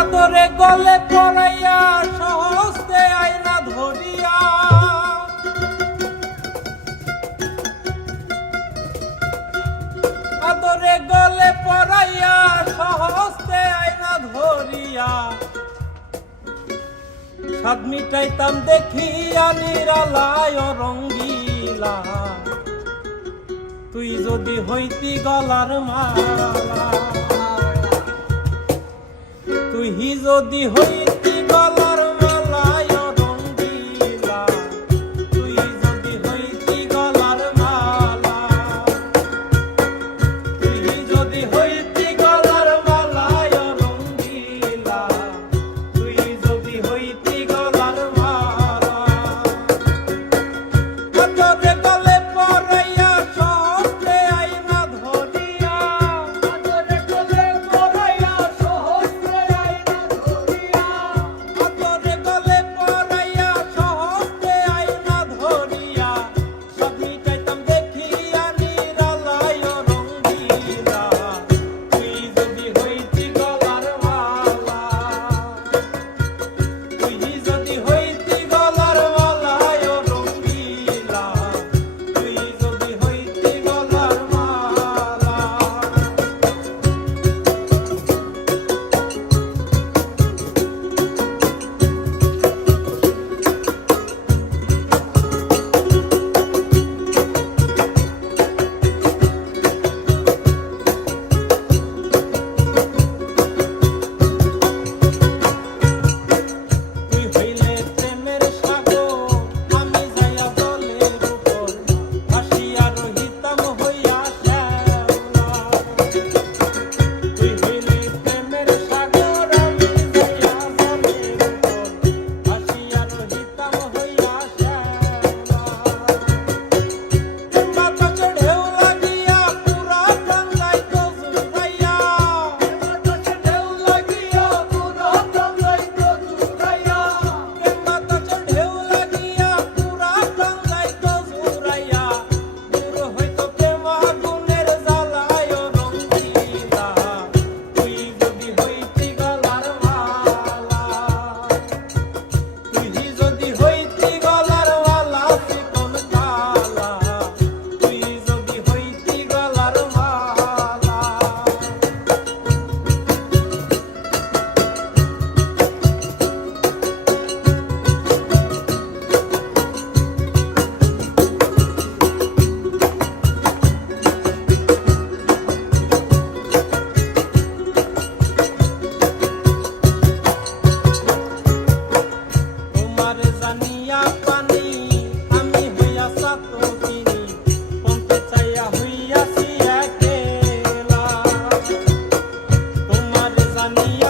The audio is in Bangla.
আদরে গলে পড়াইয়া সহস্তে আয়না ধরিয়া আদরে গলে পড়াইয়া সহস্তে আয়না ধরিয়া সাদ মিটাইতাম দেখিয়া নিরালায় রঙ্গিলা তুই যদি হইতি গলার মালা তুই যদি হইতি গলার মালা রঙ্গিলা তুই যদি হইতি গলার মালা তুই যদি হইতি গলার মালা রঙ্গিলা তুই যদি হইতি গলার মালা আদরে গলে পড়াইয়া সহস্তে আয়না ধরিয়া আদরে গলে পড়াইয়া সহস্তে আয়না ধরিয়া আদরে গলে পড়াইয়া সহস্তে আয়না ধরিয়া সব মিটাইতাম দেখিয়া নিরালায় রঙ্গিলা তুই যদি হইতি গলার মালা তুই যদি হইতি গলার মালা রঙ্গিলা তুই যদি হইতি গলার মালা তুই হইলে প্রেমের সাগর আমি যাইয়া জলের উপর ভাসিয়া রহিতাম হইয়া শ্যামলা তুই হইলে প্রেমের সাগর আমি যাইয়া জলের উপর ভাসিয়া রহিতাম হইয়া শ্যামলা বাতাসে ঢেউ লাগিয়া পুরা প্রাণ যাইত জুড়াইয়া বাতাসে ঢেউ লাগিয়া পুরা প্রাণ যাইত জুড়াইয়া বাতাসে ঢেউ লাগিয়া পুরা প্রাণ যাইত জুড়াইয়া দূর হইতো প্রেম আগুনের জ্বালায় রঙ্গিলা তুই যদি হইতি গলার মালা তুই যদি হইতি গলার মালা চিকন কালা তুই যদি হইতি গলার মালা তোমার জানিয়া পানি আমি হইয়া সাতকিনি পন্থে চাইয়া হইয়াছি একেলা তোমার জানিয়া